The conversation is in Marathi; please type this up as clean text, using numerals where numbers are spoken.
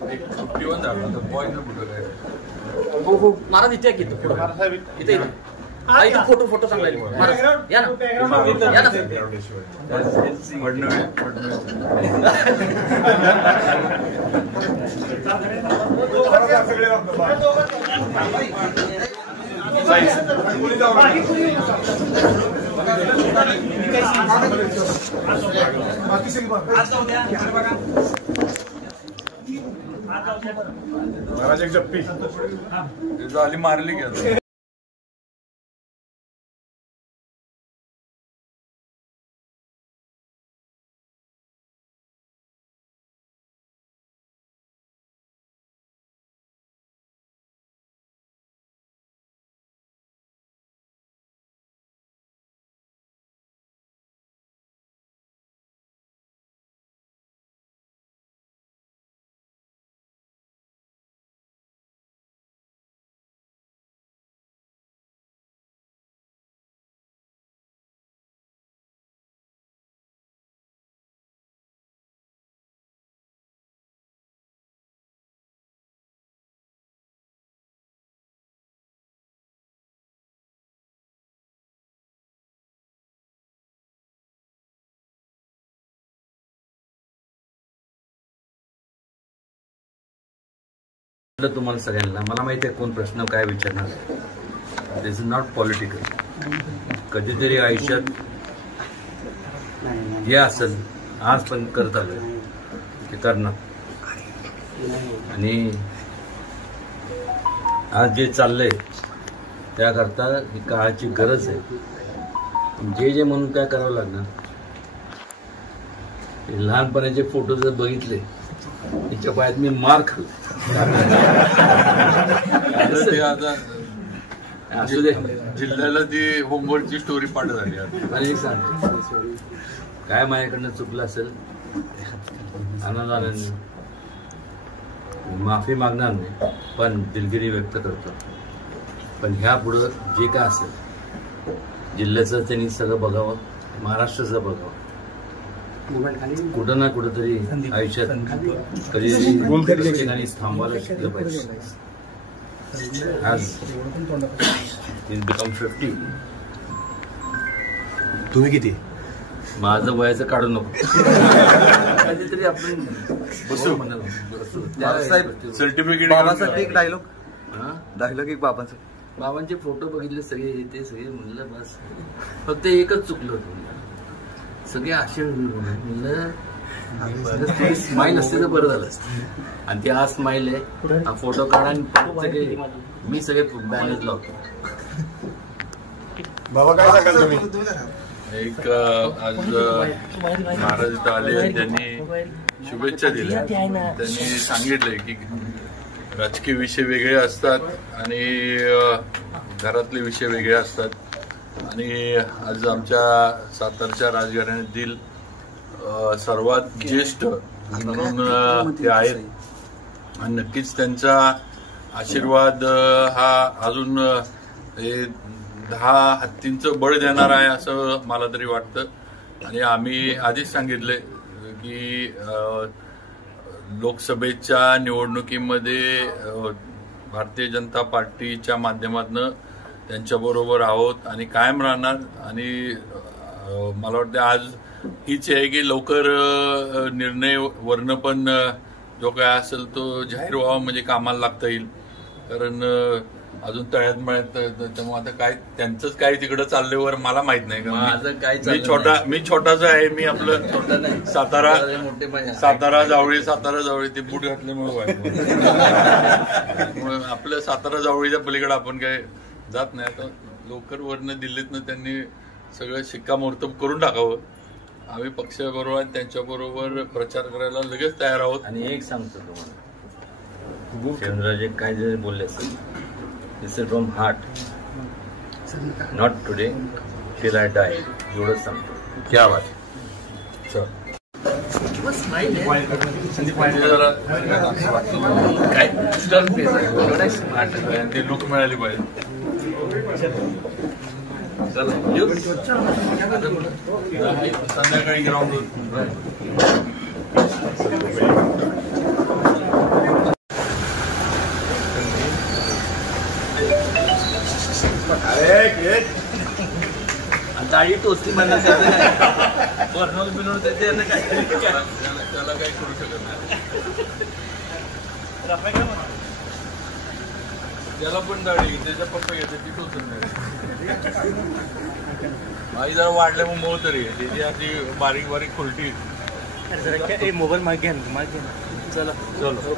51 झाला तर बॉयचं कुठं काय हो महाराज इथे की इथे फोटो फोटो चांगला या ना महाराज एक जप्पी झाली मारली घ्या तुम्हाला सगळ्यांना मला माहिती आहे कोण प्रश्न काय विचारणार दिस इज नॉट पॉलिटिकल कधीतरी आयुष्यात हे असेल आज पण करत आलं ते करणार आणि आज जे चाललंय त्याकरता ही काळाची गरज आहे जे म्हणून काय करावं लागणार लहानपणाचे फोटो जर बघितले तिच्या पायात मी मार खाल्ला असू दे जिल्ह्याला ती होमवर्कची स्टोरी पाठ झाली आणि सांग काय माझ्याकडनं चुकलं असेल आनंदाने माफी मागणार नाही पण दिलगिरी व्यक्त करतो पण ह्या पुढं जे काय असेल जिल्ह्याचं त्यांनी सगळं बघावं महाराष्ट्राचं बघावं कुठं ना कुठंतरी आयुष्यात कधी ठिकाणी थांबवायला शिकलं पाहिजे आज इज बिकम 50 तुम्ही किती माझं वयाचं काढू नको कधीतरी आपण बसू म्हणाल सर्टिफिकेट बाबासाठी एक डायलॉग एक बाबांचे फोटो बघितले सगळे ते सगळे म्हणलं बस फक्त एकच चुकलं होतं सगळे असे म्हणलं स्माईल असते तर बरं झालं असतं आणि ती आज स्माईल आहे हा फोटो काढा आणि सगळे मी सगळे बॅनच लावतो बाबा काय सांगाल तुम्ही एक आज महाराज इथं आले आणि त्यांनी शुभेच्छा दिल्या त्यांनी सांगितलंय की राजकीय विषय वेगळे असतात आणि घरातले विषय वेगळे असतात आणि आज आमच्या सातारच्या राजघराण्यातील सर्वात ज्येष्ठ म्हणून ते आहेत आणि नक्कीच त्यांचा आशीर्वाद हा अजून 10 हत्तींचं बळ देणार आहे असं मला तरी वाटतं आणि आम्ही आधीच सांगितले की लोकसभेच्या निवडणुकीमध्ये भारतीय जनता पार्टीच्या माध्यमातून त्यांच्याबरोबर आहोत आणि कायम राहणार आणि मला वाटतं आज हीच आहे की लवकर निर्णय वर्ण पण जो काय असेल तो जाहीर व्हावा म्हणजे कामाला लागता येईल कारण अजून तळ्यात मळ्यात त्यामुळे आता काय त्यांचंच काय तिकडं चालल्यावर मला माहित नाही मी छोटासा आहे मी आपलं सातारा जावळी ते बूट घातल्यामुळे आपल्या सातारा जावळीच्या पलीकडे आपण काय जात नाही आता लवकर वरनं दिल्लीतनं त्यांनी सगळं शिक्कामोर्तब करून टाकावं आम्ही पक्षाबरोबर त्यांच्याबरोबर प्रचार करायला लगेच तयार आहोत आणि एक सांगतो तुम्हाला चंद्रराजे काय जरी बोलले असेल this is from heart not today till I die एवढंच सांगतो क्या बात काय ती लुक मिळाली पाहिजे संध्याकाळी ग्राउंड दाढी टोचली म्हणलं बर्नॉल बिनोल त्याला काय करू शकत नाही. त्याला पण दाढी त्याच्या पप्पा येते ती टोचत नाही. माझी जरा वाढल्यामुळे मऊ तरी त्याची अशी बारीक बारीक खुलटी. मोबाईल मागे घ्या. चला चलो